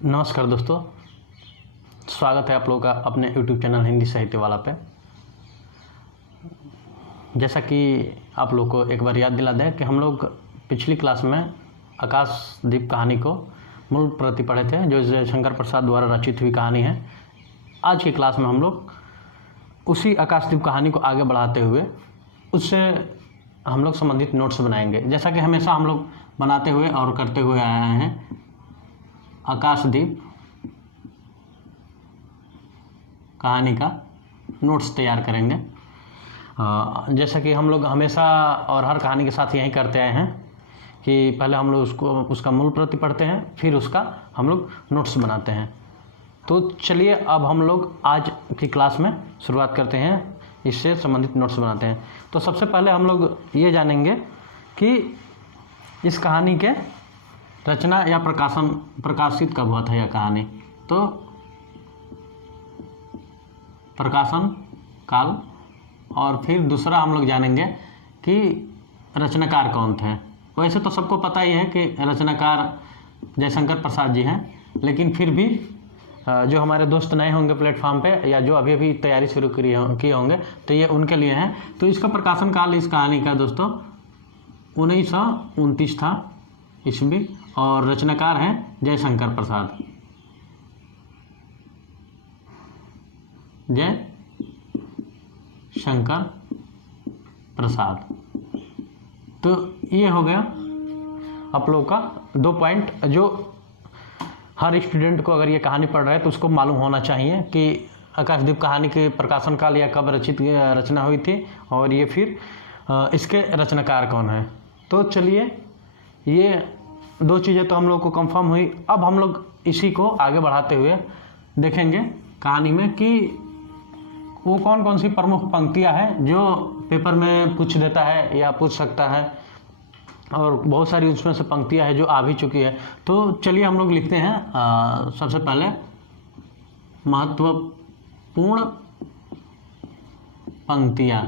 नमस्कार दोस्तों, स्वागत है आप लोगों का अपने YouTube चैनल हिंदी साहित्य वाला पे। जैसा कि आप लोग को एक बार याद दिला दें कि हम लोग पिछली क्लास में आकाशदीप कहानी को मूल प्रति पढ़े थे, जो जयशंकर प्रसाद द्वारा रचित हुई कहानी है। आज की क्लास में हम लोग उसी आकाशदीप कहानी को आगे बढ़ाते हुए उससे हम लोग संबंधित नोट्स बनाएंगे, जैसा कि हमेशा हम लोग बनाते हुए और करते हुए आए हैं। आकाशदीप कहानी का नोट्स तैयार करेंगे। जैसा कि हम लोग हमेशा और हर कहानी के साथ यही करते आए हैं कि पहले हम लोग उसका मूल प्रति पढ़ते हैं, फिर उसका हम लोग नोट्स बनाते हैं। तो चलिए अब हम लोग आज की क्लास में शुरुआत करते हैं, इससे संबंधित नोट्स बनाते हैं। तो सबसे पहले हम लोग ये कि इस कहानी के रचना या प्रकाशित कब हुआ था यह कहानी। तो प्रकाशन काल, और फिर दूसरा हम लोग जानेंगे कि रचनाकार कौन थे। वैसे तो सबको पता ही है कि रचनाकार जयशंकर प्रसाद जी हैं, लेकिन फिर भी जो हमारे दोस्त नए होंगे प्लेटफॉर्म पे या जो अभी अभी तैयारी शुरू किए होंगे तो ये उनके लिए हैं। तो इसका प्रकाशन काल इस कहानी का दोस्तों 1929 था ईस्वी, और रचनाकार हैं जयशंकर प्रसाद। जयशंकर प्रसाद। तो ये हो गया आप लोगों का 2 पॉइंट, जो हर स्टूडेंट को अगर ये कहानी पढ़ रहा है तो उसको मालूम होना चाहिए कि आकाशदीप कहानी के प्रकाशन काल या कब रचना हुई थी, और ये फिर इसके रचनाकार कौन है। तो चलिए, ये 2 चीज़ें तो हम लोग को कंफर्म हुई। अब हम लोग इसी को आगे बढ़ाते हुए देखेंगे कहानी में कि वो कौन कौन सी प्रमुख पंक्तियां हैं जो पेपर में पूछ देता है या पूछ सकता है, और बहुत सारी उसमें से पंक्तियां हैं जो आ भी चुकी है। तो चलिए हम लोग लिखते हैं सबसे पहले महत्वपूर्ण पंक्तियां।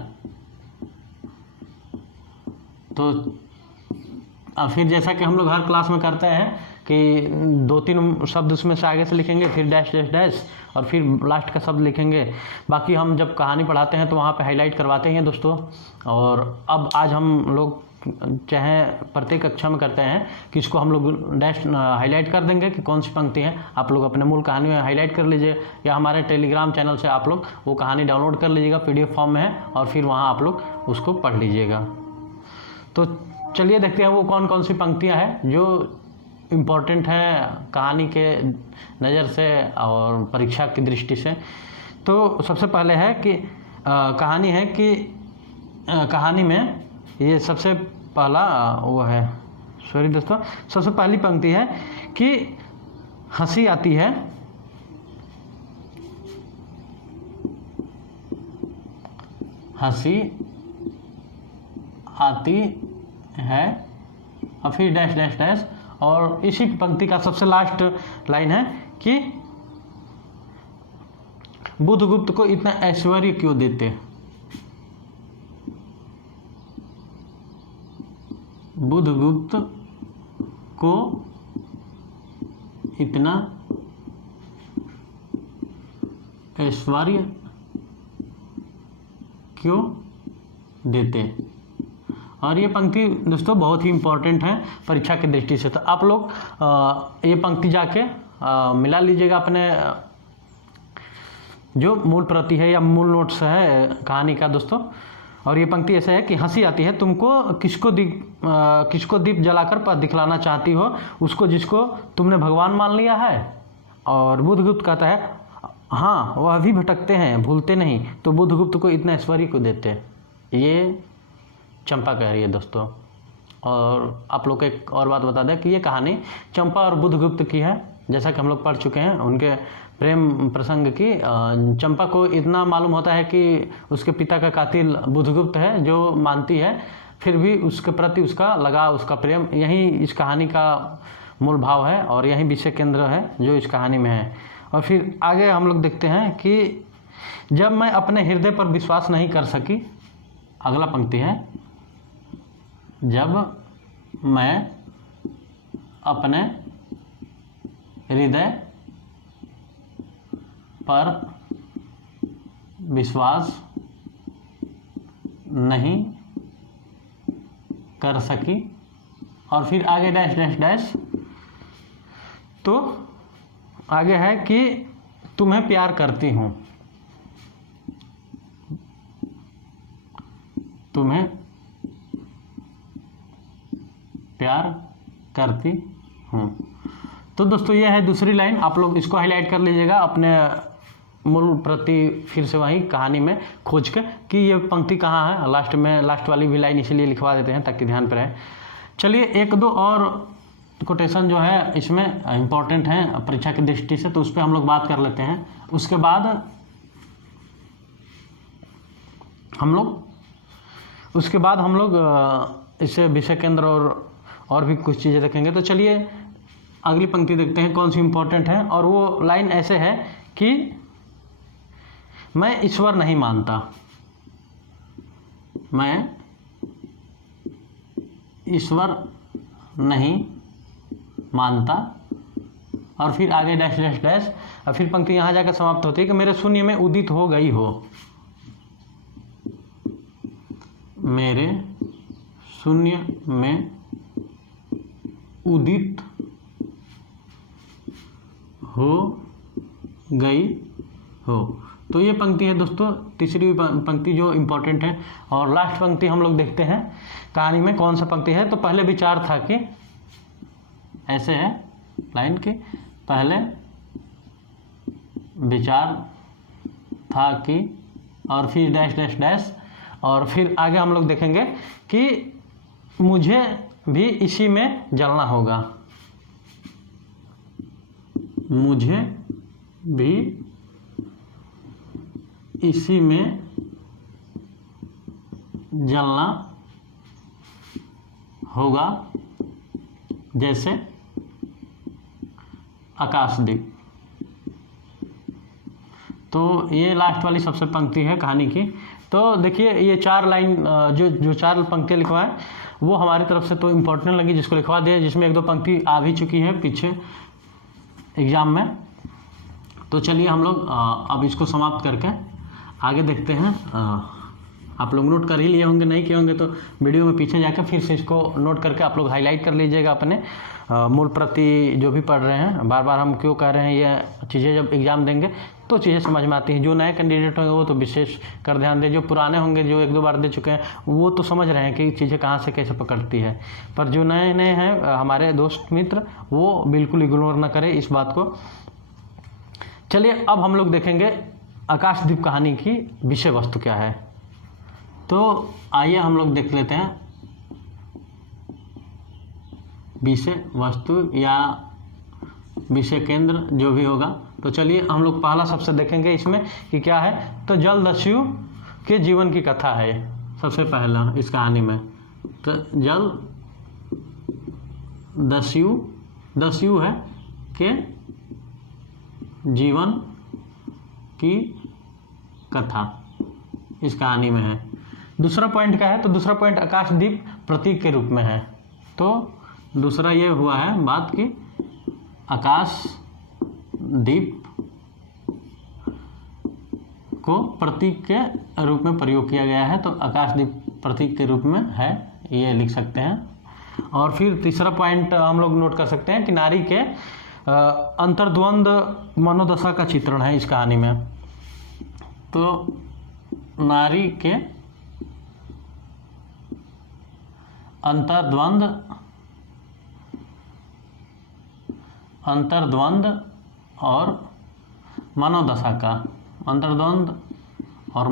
तो फिर जैसा कि हम लोग हर क्लास में करते हैं कि 2-3 शब्द उसमें से आगे से लिखेंगे, फिर डैश डैश डैश, और फिर लास्ट का शब्द लिखेंगे। बाकी हम जब कहानी पढ़ाते हैं तो वहाँ पे हाईलाइट करवाते हैं दोस्तों। और अब आज हम लोग चाहे प्रत्येक कक्षा में करते हैं कि इसको हम लोग डैश हाईलाइट कर देंगे कि कौन सी पंक्ति है। आप लोग अपने मूल कहानी में हाईलाइट कर लीजिए, या हमारे टेलीग्राम चैनल से आप लोग वो कहानी डाउनलोड कर लीजिएगा, PDF फॉर्म में है, और फिर वहाँ आप लोग उसको पढ़ लीजिएगा। तो चलिए देखते हैं वो कौन कौन सी पंक्तियां हैं जो इम्पोर्टेंट हैं कहानी के नज़र से और परीक्षा की दृष्टि से। तो सबसे पहले है कि कहानी है कि कहानी में ये सबसे पहला वो है, सॉरी दोस्तों, सबसे पहली पंक्ति है कि हंसी आती है, हंसी आती है, और फिर डैश डैश डैश, और इसी पंक्ति का सबसे लास्ट लाइन है कि बुधगुप्त को इतना ऐश्वर्य क्यों देते। बुधगुप्त को इतना ऐश्वर्य क्यों देते। और ये पंक्ति दोस्तों बहुत ही इम्पोर्टेंट है परीक्षा की दृष्टि से। तो आप लोग ये पंक्ति जाके मिला लीजिएगा अपने जो मूल प्रति है या मूल नोट्स है कहानी का दोस्तों। और ये पंक्ति ऐसा है कि हंसी आती है तुमको किसको दीप जलाकर पथ दिखलाना चाहती हो, उसको जिसको तुमने भगवान मान लिया है। और बुधगुप्त कहता है हाँ वह भी भटकते हैं भूलते नहीं, तो बुधगुप्त को इतना ऐश्वर्य को देते। ये चंपा कह रही है दोस्तों। और आप लोग को एक और बात बता दें कि ये कहानी चंपा और बुधगुप्त की है, जैसा कि हम लोग पढ़ चुके हैं उनके प्रेम प्रसंग की। चंपा को इतना मालूम होता है कि उसके पिता का कातिल बुधगुप्त है, जो मानती है, फिर भी उसके प्रति उसका लगाव, उसका प्रेम, यही इस कहानी का मूल भाव है और यही विषय केंद्र है जो इस कहानी में है। और फिर आगे हम लोग देखते हैं कि जब मैं अपने हृदय पर विश्वास नहीं कर सकी, अगला पंक्ति है, जब मैं अपने हृदय पर विश्वास नहीं कर सकी, और फिर आगे डैश डैश डैश। तो आगे है कि तुम्हें प्यार करती हूँ, तुम्हें प्यार करती हूँ। तो दोस्तों ये है दूसरी लाइन, आप लोग इसको हाईलाइट कर लीजिएगा अपने मूल प्रति, फिर से वही कहानी में खोज के कि ये पंक्ति कहाँ है। लास्ट में लास्ट वाली भी लाइन इसीलिए लिखवा देते हैं ताकि ध्यान पर रहे। चलिए एक दो और कोटेशन जो है इसमें इम्पॉर्टेंट हैं परीक्षा की दृष्टि से, तो उस पर हम लोग बात कर लेते हैं। उसके बाद हम लोग इससे विषय केंद्र और भी कुछ चीज़ें देखेंगे। तो चलिए अगली पंक्ति देखते हैं कौन सी इम्पोर्टेंट है, और वो लाइन ऐसे है कि मैं ईश्वर नहीं मानता, मैं ईश्वर नहीं मानता, और फिर आगे डैश डैश डैश, और फिर पंक्ति यहाँ जाकर समाप्त होती है कि मेरे शून्य में उदित हो गई हो, मेरे शून्य में उदित हो गई हो। तो ये पंक्ति है दोस्तों, तीसरी पंक्ति जो इम्पोर्टेंट है। और लास्ट पंक्ति हम लोग देखते हैं कहानी में कौन सा पंक्ति है। तो पहले विचार था कि ऐसे है लाइन के, पहले विचार था कि, और फिर डैश डैश डैश, और फिर आगे हम लोग देखेंगे कि मुझे भी इसी में जलना होगा, मुझे भी इसी में जलना होगा जैसे आकाशदीप। तो ये लास्ट वाली सबसे पंक्ति है कहानी की। तो देखिए ये चार लाइन जो चार पंक्तियाँ लिखवाएं वो हमारी तरफ से तो इम्पोर्टेंट लगी, जिसको लिखवा दिया, जिसमें एक दो पंक्ति आ भी चुकी है पीछे एग्जाम में। तो चलिए हम लोग अब इसको समाप्त करके आगे देखते हैं। आप लोग नोट कर ही लिए होंगे, नहीं किए होंगे तो वीडियो में पीछे जाकर फिर से इसको नोट करके आप लोग हाईलाइट कर लीजिएगा अपने मूल प्रति जो भी पढ़ रहे हैं। बार बार हम क्यों कह रहे हैं, ये चीज़ें जब एग्ज़ाम देंगे तो चीज़ें समझ में आती हैं। जो नए कैंडिडेट होंगे वो तो विशेष कर ध्यान दें, जो पुराने होंगे जो एक दो बार दे चुके हैं वो तो समझ रहे हैं कि चीज़ें कहाँ से कैसे पकड़ती है, पर जो नए नए हैं हमारे दोस्त मित्र वो बिल्कुल इग्नोर ना करें इस बात को। चलिए अब हम लोग देखेंगे आकाशदीप कहानी की विषय वस्तु क्या है। तो आइए हम लोग देख लेते हैं विषय वस्तु या विषय केंद्र जो भी होगा। तो चलिए हम लोग पहला सबसे देखेंगे इसमें कि क्या है। तो जलदस्यु के जीवन की कथा है सबसे पहला इस कहानी में। तो जलदस्यु है के जीवन की कथा इस कहानी में है। दूसरा पॉइंट क्या है, तो दूसरा पॉइंट आकाशदीप प्रतीक के रूप में है। तो दूसरा ये हुआ है बात कि आकाशदीप को प्रतीक के रूप में प्रयोग किया गया है। तो आकाशदीप प्रतीक के रूप में है, ये लिख सकते हैं। और फिर तीसरा पॉइंट हम लोग नोट कर सकते हैं कि नारी के अंतर्द्वंद मनोदशा का चित्रण है इस कहानी में। तो नारी के अंतर्द्वंद और मनोदशा का, अंतर्द्वंद और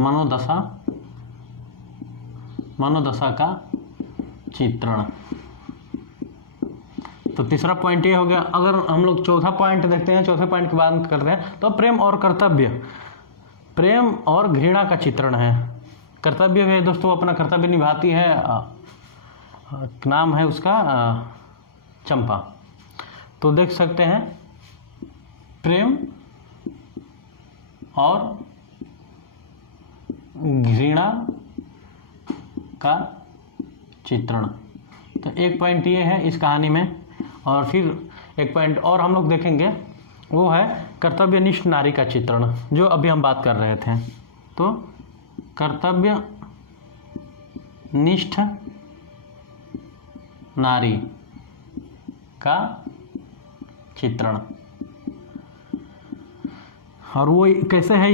मनोदशा का चित्रण। तो तीसरा पॉइंट ये हो गया। अगर हम लोग चौथा पॉइंट देखते हैं, चौथे पॉइंट की बात करते हैं, तो प्रेम और कर्तव्य, प्रेम और घृणा का चित्रण है। कर्तव्य है दोस्तों, अपना कर्तव्य निभाती है, नाम है उसका चंपा। तो देख सकते हैं प्रेम और घृणा का चित्रण। तो एक पॉइंट ये है इस कहानी में। और फिर एक पॉइंट और हम लोग देखेंगे वो है कर्तव्यनिष्ठ नारी का चित्रण, जो अभी हम बात कर रहे थे। तो कर्तव्यनिष्ठ नारी का चित्रण, और वो कैसे है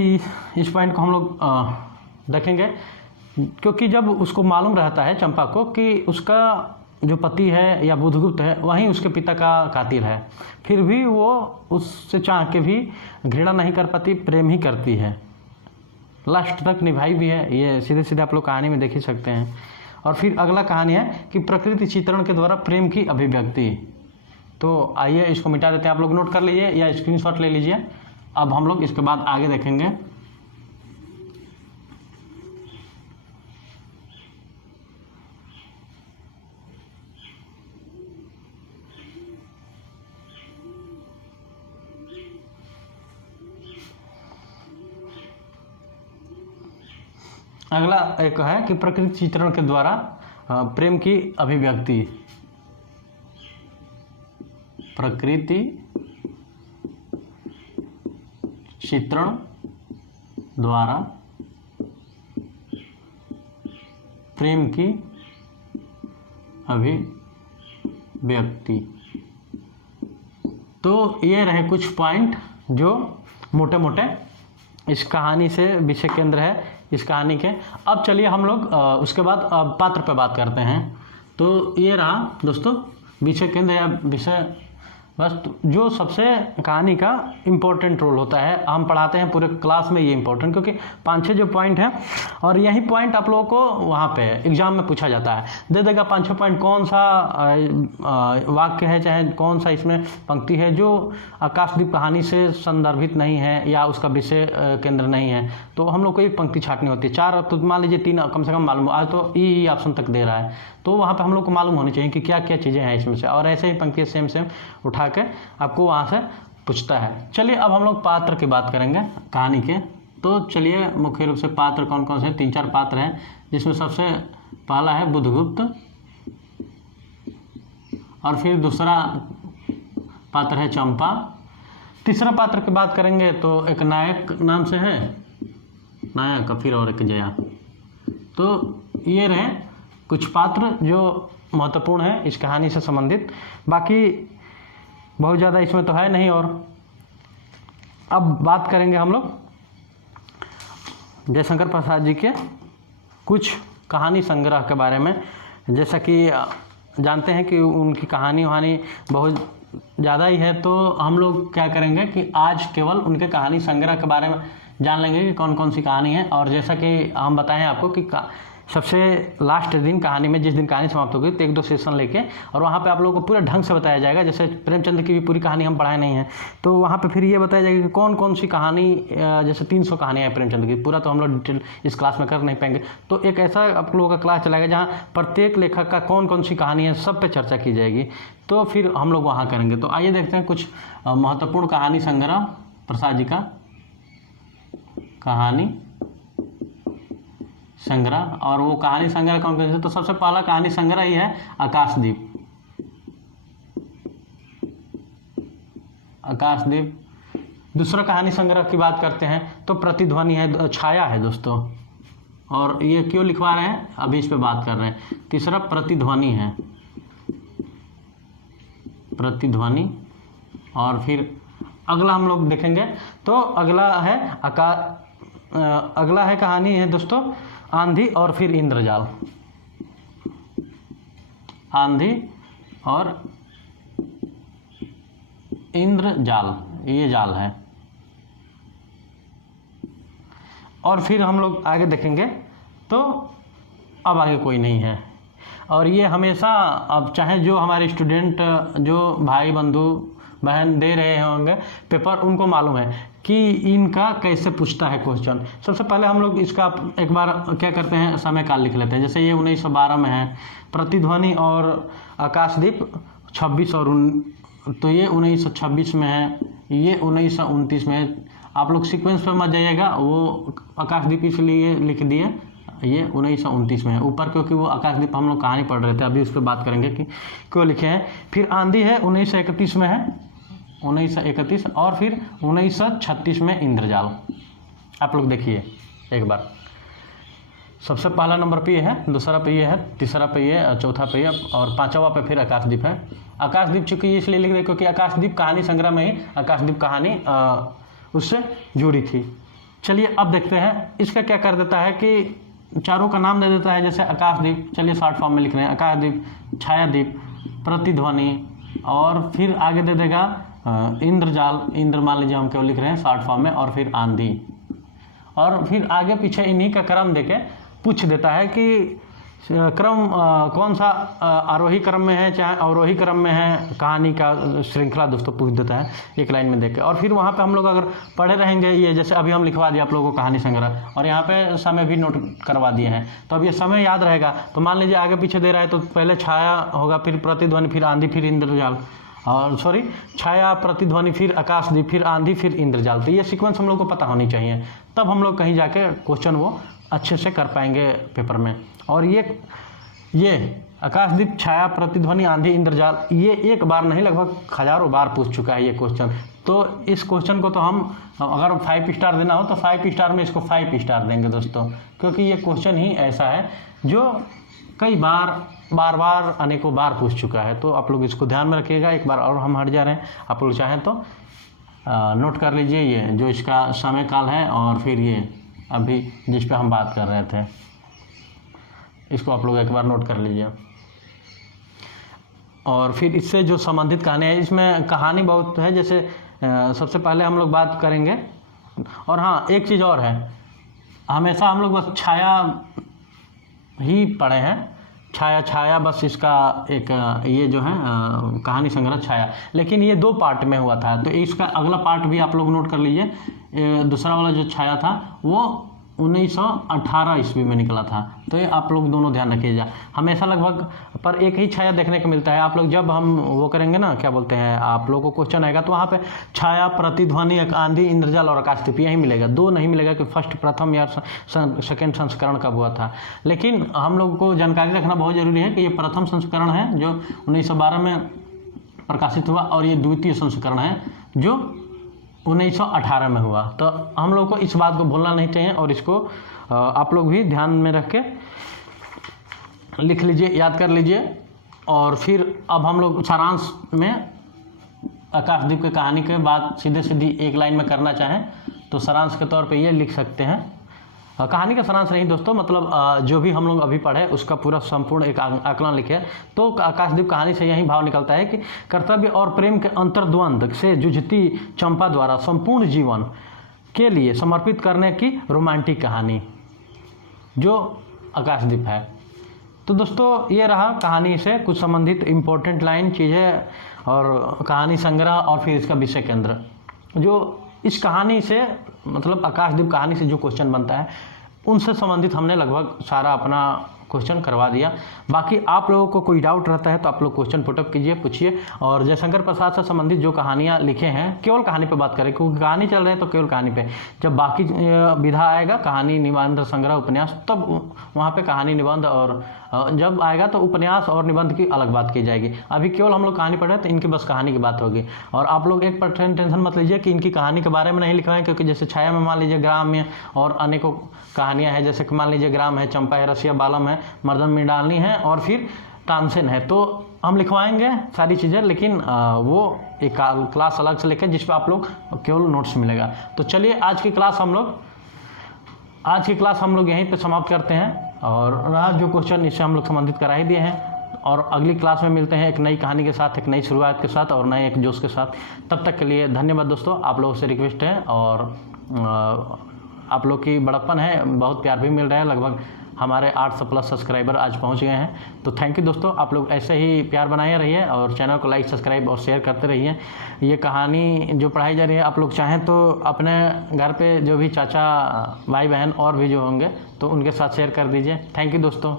इस पॉइंट को हम लोग देखेंगे। क्योंकि जब उसको मालूम रहता है चंपा को कि उसका जो पति है या बुधगुप्त है वहीं उसके पिता का कातिल है, फिर भी वो उससे चाह के भी घृणा नहीं कर पाती, प्रेम ही करती है, लास्ट तक निभाई भी है। ये सीधे सीधे आप लोग कहानी में देख ही सकते हैं। और फिर अगला कहानी है कि प्रकृति चित्रण के द्वारा प्रेम की अभिव्यक्ति। तो आइए इसको मिटा देते हैं, आप लोग नोट कर लीजिए या स्क्रीनशॉट ले लीजिए। अब हम लोग इसके बाद आगे देखेंगे। अगला एक है कि प्रकृति चित्रण के द्वारा प्रेम की अभिव्यक्ति। प्रकृति चित्रण द्वारा प्रेम की अभिव्यक्ति। तो ये रहे कुछ पॉइंट जो मोटे मोटे इस कहानी से विषय केंद्र है इस कहानी के। अब चलिए हम लोग उसके बाद पात्र पे बात करते हैं। तो ये रहा दोस्तों विषय केंद्र या विषय वस्तु, जो सबसे कहानी का इम्पोर्टेंट रोल होता है। हम पढ़ाते हैं पूरे क्लास में ये इम्पोर्टेंट, क्योंकि 5-6 जो पॉइंट हैं और यही पॉइंट आप लोगों को वहाँ पे एग्जाम में पूछा जाता है, दे देगा 5-6 पॉइंट, कौन सा वाक्य है चाहे कौन सा इसमें पंक्ति है जो आकाशदीप कहानी से संदर्भित नहीं है या उसका विषय केंद्र नहीं है। तो हम लोग को एक पंक्ति छाटनी होती है, 4 तो मान लीजिए 3 कम से कम मालूम, आज तो ई ऑप्शन तक दे रहा है, तो वहाँ पे हम लोग को मालूम होनी चाहिए कि क्या क्या चीज़ें हैं इसमें से। और ऐसे ही पंक्ति सेम उठा के आपको वहाँ से पूछता है। चलिए अब हम लोग पात्र की बात करेंगे कहानी के। तो चलिए मुख्य रूप से पात्र कौन कौन से, 3-4 पात्र हैं, जिसमें सबसे पहला है बुधगुप्त, और फिर दूसरा पात्र है चंपा, तीसरा पात्र की बात करेंगे तो एक नायक नाम से है, नायक, फिर और एक जया। तो ये रहे कुछ पात्र जो महत्वपूर्ण है इस कहानी से संबंधित, बाकी बहुत ज़्यादा इसमें तो है नहीं। और अब बात करेंगे हम लोग जयशंकर प्रसाद जी के कुछ कहानी संग्रह के बारे में। जैसा कि जानते हैं कि उनकी कहानी वहानी बहुत ज़्यादा ही है, तो हम लोग क्या करेंगे कि आज केवल उनके कहानी संग्रह के बारे में जान लेंगे कि कौन कौन सी कहानी है। और जैसा कि हम बताएं आपको कि सबसे लास्ट दिन कहानी में जिस दिन कहानी समाप्त होगी तो 1-2 सेशन लेके और वहाँ पे आप लोगों को पूरा ढंग से बताया जाएगा। जैसे प्रेमचंद की भी पूरी कहानी हम पढ़ाए नहीं है, तो वहाँ पे फिर ये बताया जाएगा कि कौन कौन सी कहानी, जैसे 300 कहानियाँ हैं प्रेमचंद की, पूरा तो हम लोग डिटेल इस क्लास में कर नहीं पाएंगे। तो एक ऐसा आप लोगों का क्लास चलाएगा जहाँ प्रत्येक लेखक का कौन कौन सी कहानी है सब पे चर्चा की जाएगी, तो फिर हम लोग वहाँ करेंगे। तो आइए देखते हैं कुछ महत्वपूर्ण कहानी संग्रह प्रसाद जी का कहानी संग्रह। और वो कहानी संग्रह कौन कौन से, तो सबसे पहला कहानी संग्रह ही है आकाशदीप। आकाशदीप। दूसरा कहानी संग्रह की बात करते हैं तो प्रतिध्वनि है, छाया है दोस्तों, और ये क्यों लिखवा रहे हैं अभी इस पे बात कर रहे हैं। तीसरा प्रतिध्वनि है, प्रतिध्वनि। और फिर अगला हम लोग देखेंगे तो अगला है कहानी है दोस्तों आंधी और फिर इंद्रजाल। आंधी और इंद्रजाल, ये जाल है। और फिर हम लोग आगे देखेंगे तो अब आगे कोई नहीं है। और ये हमेशा, अब चाहे जो हमारे स्टूडेंट, जो भाई बंधु बहन दे रहे होंगे पेपर, उनको मालूम है कि इनका कैसे पूछता है क्वेश्चन। सबसे पहले हम लोग इसका एक बार क्या करते हैं, समय काल लिख लेते हैं। जैसे ये 1912 में है, प्रतिध्वनि और आकाशदीप 26 और तो ये 1926 में है, ये 1929 में है। आप लोग सीक्वेंस पे मत जाइएगा, वो आकाशदीप इसलिए लिख दिए, ये 1929 में है ऊपर, क्योंकि वो आकाशदीप हम लोग कहानी पढ़ रहे थे, अभी उस पर बात करेंगे कि क्यों लिखे हैं। फिर आंधी है 1931 में है, 1931 और फिर 1936 में इंद्रजाल। आप लोग देखिए एक बार, सबसे पहला नंबर पे ये है, दूसरा पे ये है, तीसरा पे ये, चौथा पे ये और पांचवा पे फिर आकाशदीप है। आकाशदीप चूंकि इसलिए लिख रहे क्योंकि आकाशदीप कहानी संग्रह में ही आकाशदीप कहानी उससे जुड़ी थी। चलिए अब देखते हैं इसका क्या कर देता है कि चारों का नाम दे देता है, जैसे आकाशदीप, चलिए शॉर्ट फॉर्म में लिख रहे हैं आकाशदीप, छायादीप, प्रतिध्वनि और फिर आगे दे देगा इंद्रजाल, इंद्र मान लीजिए हम केवल लिख रहे हैं शॉर्ट फॉर्म में, और फिर आंधी, और फिर आगे पीछे इन्हीं का क्रम देके पूछ देता है कि क्रम कौन सा आरोही क्रम में है चाहे अवरोही क्रम में है, कहानी का श्रृंखला दोस्तों पूछ देता है एक लाइन में देके। और फिर वहाँ पे हम लोग अगर पढ़े रहेंगे, ये जैसे अभी हम लिखवा दिए आप लोगों को कहानी संग्रह, और यहाँ पे समय भी नोट करवा दिए हैं, तो अब ये समय याद रहेगा। तो मान लीजिए आगे पीछे दे रहा है तो पहले छाया होगा, फिर प्रतिध्वनि, फिर आंधी, फिर इंद्रजाल, और सॉरी छाया, प्रतिध्वनि, फिर आकाशदीप, फिर आंधी, फिर इंद्रजाल। तो ये सीक्वेंस हम लोग को पता होनी चाहिए, तब हम लोग कहीं जाके क्वेश्चन वो अच्छे से कर पाएंगे पेपर में। और ये आकाशदीप, छाया, प्रतिध्वनि, आंधी, इंद्रजाल, ये एक बार नहीं लगभग हजारों बार पूछ चुका है ये क्वेश्चन। तो इस क्वेश्चन को तो हम अगर 5 स्टार देना हो तो 5 स्टार में इसको 5 स्टार देंगे दोस्तों, क्योंकि ये क्वेश्चन ही ऐसा है जो कई बार अनेकों बार पूछ चुका है। तो आप लोग इसको ध्यान में रखिएगा। एक बार और हम हट जा रहे हैं, आप लोग चाहें तो नोट कर लीजिए ये जो इसका समय काल है, और फिर ये अभी जिस पे हम बात कर रहे थे इसको आप लोग एक बार नोट कर लीजिए। और फिर इससे जो संबंधित कहानी है, इसमें कहानी बहुत है, जैसे सबसे पहले हम लोग बात करेंगे। और हाँ, एक चीज़ और है, हमेशा हम लोग बस छाया ही पढ़े हैं, छाया बस इसका एक ये जो है कहानी संग्रह छाया, लेकिन ये 2 पार्ट में हुआ था। तो इसका अगला पार्ट भी आप लोग नोट कर लीजिए। दूसरा वाला जो छाया था वो 1918 ईस्वी में निकला था। तो ये आप लोग दोनों ध्यान रखिएगा। हमेशा लगभग पर एक ही छाया देखने को मिलता है। आप लोग जब हम वो करेंगे ना, क्या बोलते हैं, आप लोगों को क्वेश्चन आएगा तो वहाँ पे छाया, प्रतिध्वनि, आंधी, इंद्रजाल और आकाशदीप यही मिलेगा, 2 नहीं मिलेगा कि प्रथम या सेकेंड संस्करण कब हुआ था। लेकिन हम लोग को जानकारी रखना बहुत जरूरी है कि ये प्रथम संस्करण है जो 1912 में प्रकाशित हुआ, और ये द्वितीय संस्करण है जो 1918 में हुआ। तो हम लोग को इस बात को भूलना नहीं चाहिए, और इसको आप लोग भी ध्यान में रख के लिख लीजिए, याद कर लीजिए। और फिर अब हम लोग सारांश में आकाशदीप की कहानी के बाद सीधी एक लाइन में करना चाहें तो सारांश के तौर पे ये लिख सकते हैं। कहानी का सारांश नहीं दोस्तों, मतलब जो भी हम लोग अभी पढ़े उसका पूरा संपूर्ण एक आकलन लिखे। तो आकाशदीप कहानी से यही भाव निकलता है कि कर्तव्य और प्रेम के अंतर्द्वंद से जूझती चंपा द्वारा संपूर्ण जीवन के लिए समर्पित करने की रोमांटिक कहानी जो आकाशदीप है। तो दोस्तों ये रहा कहानी से कुछ संबंधित इम्पोर्टेंट लाइन चीज़ें और कहानी संग्रह, और फिर इसका विषय केंद्र। जो इस कहानी से मतलब आकाशदीप कहानी से जो क्वेश्चन बनता है उनसे संबंधित हमने लगभग सारा अपना क्वेश्चन करवा दिया। बाकी आप लोगों को कोई डाउट रहता है तो आप लोग क्वेश्चन पुटअप कीजिए, पूछिए। और जयशंकर प्रसाद से संबंधित जो कहानियाँ लिखे हैं, केवल कहानी पे बात करें क्योंकि कहानी चल रही है तो केवल कहानी पे। जब बाकी विधा आएगा, कहानी, निबंध, संग्रह, उपन्यास, तब वहाँ पे कहानी, निबंध, और जब आएगा तो उपन्यास और निबंध की अलग बात की जाएगी। अभी केवल हम लोग कहानी पढ़ रहे हैं तो इनकी बस कहानी की बात होगी। और आप लोग 1% टेंशन मत लीजिए कि इनकी कहानी के बारे में नहीं लिखवाएं, क्योंकि जैसे छाया में मान लीजिए ग्राम्य और अनेकों कहानियाँ हैं, जैसे कि मान लीजिए ग्राम है, चंपा है, रसिया बालम है, मर्दन मृणालिनी है और फिर तानसेन है। तो हम लिखवाएंगे सारी चीज़ें, लेकिन वो एक क्लास अलग से लेकर जिस पर आप लोग केवल नोट्स मिलेगा। तो चलिए आज की क्लास हम लोग यहीं पे समाप्त करते हैं। और रहा जो क्वेश्चन इससे हम लोग संबंधित करा ही दिए हैं, और अगली क्लास में मिलते हैं एक नई कहानी के साथ, एक नई शुरुआत के साथ और नए एक जोश के साथ। तब तक के लिए धन्यवाद दोस्तों। आप लोगों से रिक्वेस्ट है, और आप लोग की बड़प्पन है, बहुत प्यार भी मिल रहा है। लगभग हमारे 800+ सब्सक्राइबर आज पहुंच गए हैं। तो थैंक यू दोस्तों, आप लोग ऐसे ही प्यार बनाए रहिए और चैनल को लाइक, सब्सक्राइब और शेयर करते रहिए। ये कहानी जो पढ़ाई जा रही है, आप लोग चाहें तो अपने घर पे जो भी चाचा, भाई बहन और भी जो होंगे तो उनके साथ शेयर कर दीजिए। थैंक यू दोस्तों।